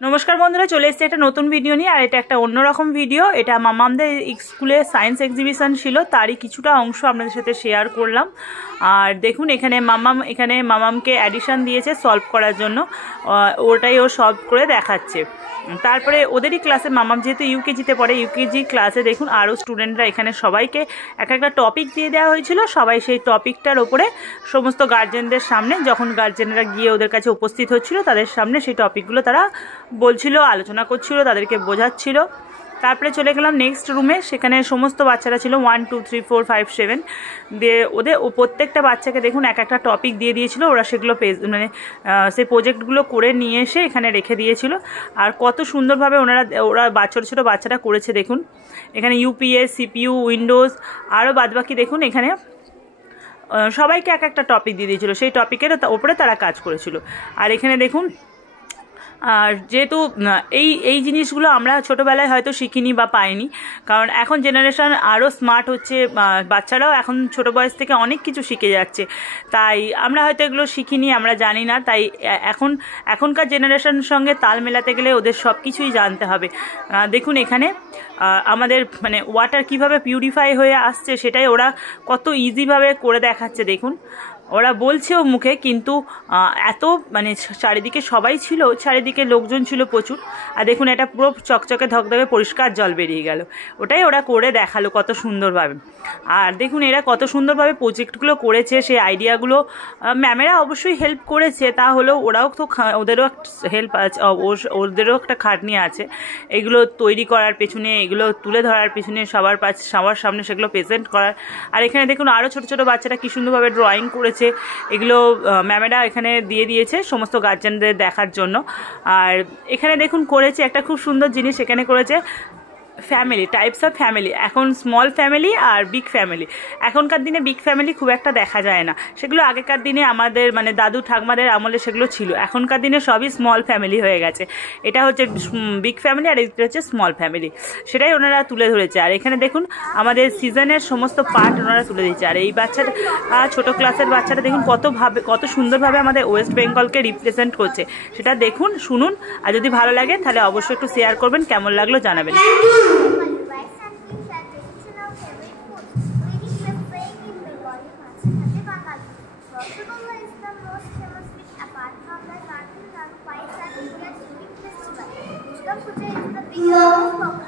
নমস্কার বন্ধুরা, চলে এসেছে একটা নতুন ভিডিও নিয়ে। আর এটা একটা অন্যরকম ভিডিও। এটা মামামদের স্কুলে সায়েন্স এক্সিবিশন ছিল, তারই কিছুটা অংশ আপনাদের সাথে শেয়ার করলাম। আর দেখুন এখানে মামামকে অ্যাডিশন দিয়েছে সলভ করার জন্য, ওটাই ও সলভ করে দেখাচ্ছে। তারপরে ওদেরই ক্লাসে, মামাম যেহেতু ইউকেজিতে পড়ে, ইউকেজি ক্লাসে দেখুন আরও স্টুডেন্টরা এখানে সবাইকে একটা টপিক দিয়ে দেওয়া হয়েছিল। সবাই সেই টপিকটার ওপরে সমস্ত গার্জেনদের সামনে, যখন গার্জেনরা গিয়ে ওদের কাছে উপস্থিত হচ্ছিল, তাদের সামনে সেই টপিকগুলো তারা বলছিল, আলোচনা করছিল, তাদেরকে বোঝাচ্ছিল। তারপরে চলে গেলাম নেক্সট রুমে। সেখানে সমস্ত বাচ্চারা ছিল 1 2 3 4 5 7 দিয়ে ওদের প্রত্যেকটা বাচ্চাকে দেখুন একটা টপিক দিয়ে দিয়েছিল। ওরা সেগুলো সেই প্রজেক্টগুলো করে নিয়ে এসে এখানে রেখে দিয়েছিল। আর কত সুন্দরভাবে ওরা ছোটো ছোটো বাচ্চারা করেছে দেখুন। এখানে ইউপিএস, সিপিইউ, উইন্ডোজ, আরও বাদবাকি দেখুন এখানে সবাইকে একটা টপিক দিয়ে দিয়েছিল। সেই টপিকের ওপরে তারা কাজ করেছিল। আর এখানে দেখুন, আর যেহেতু এই জিনিসগুলো আমরা ছোটোবেলায় হয়তো শিখিনি বা পাইনি, কারণ এখন জেনারেশন আরও স্মার্ট হচ্ছে, বাচ্চারাও এখন ছোটো বয়স থেকে অনেক কিছু শিখে যাচ্ছে। তাই আমরা হয়তো এগুলো শিখিনি, আমরা জানি না। তাই এখনকার জেনারেশনের সঙ্গে তাল মেলাতে গেলে ওদের সব কিছুই জানতে হবে। দেখুন এখানে আমাদের ওয়াটার কিভাবে পিউরিফাই হয়ে আসছে, সেটাই ওরা কত ইজিভাবে করে দেখাচ্ছে। দেখুন ওরা বলছেও মুখে, কিন্তু এত চারিদিকে সবাই ছিল, চারিদিকে লোকজন ছিল প্রচুর। আর দেখুন এটা পুরো চকচকে ধকধকে পরিষ্কার জল বেরিয়ে গেল। ওটাই ওরা করে দেখালো কত সুন্দরভাবে। আর দেখুন এরা কত সুন্দরভাবে প্রজেক্টগুলো করেছে, সেই আইডিয়াগুলো ম্যামেরা অবশ্যই হেল্প করেছে, তা হলেও ওরাও তো ওদেরও হেল্প আছে, ওদেরও একটা খাটনি আছে এগুলো তৈরি করার পেছনে, এগুলো তুলে ধরার পেছনে, সবার সামনে সেগুলো প্রেজেন্ট করার। আর এখানে দেখুন আরও ছোটো ছোটো বাচ্চারা কী সুন্দরভাবে ড্রয়িং করেছে। এগুলো ম্যামেরা এখানে দিয়ে দিয়েছে সমস্ত গার্জেনদের দেখার জন্য। আর এখানে দেখুন করেছে একটা খুব সুন্দর জিনিস, এখানে করেছে ফ্যামিলি, টাইপস অফ ফ্যামিলি। এখন স্মল ফ্যামিলি আর বিগ ফ্যামিলি। এখনকার দিনে বিগ ফ্যামিলি খুব একটা দেখা যায় না, সেগুলো আগেকার দিনে আমাদের দাদু ঠাকমাদের আমলে সেগুলো ছিল। এখনকার দিনে সবই স্মল ফ্যামিলি হয়ে গেছে। এটা হচ্ছে বিগ ফ্যামিলি আর এটা হচ্ছে স্মল ফ্যামিলি, সেটাই ওনারা তুলে ধরেছে। আর এখানে দেখুন আমাদের সিজনের সমস্ত পার্ট ওনারা তুলে দিচ্ছে। আর এই বাচ্চাটা, ছোটো ক্লাসের বাচ্চাটা দেখুন কত সুন্দরভাবে আমাদের ওয়েস্ট বেঙ্গলকে রিপ্রেজেন্ট করছে। সেটা দেখুন, শুনুন, আর যদি ভালো লাগে তাহলে অবশ্যই একটু শেয়ার করবেন, কেমন লাগলো জানাবেন। Puja is the biggest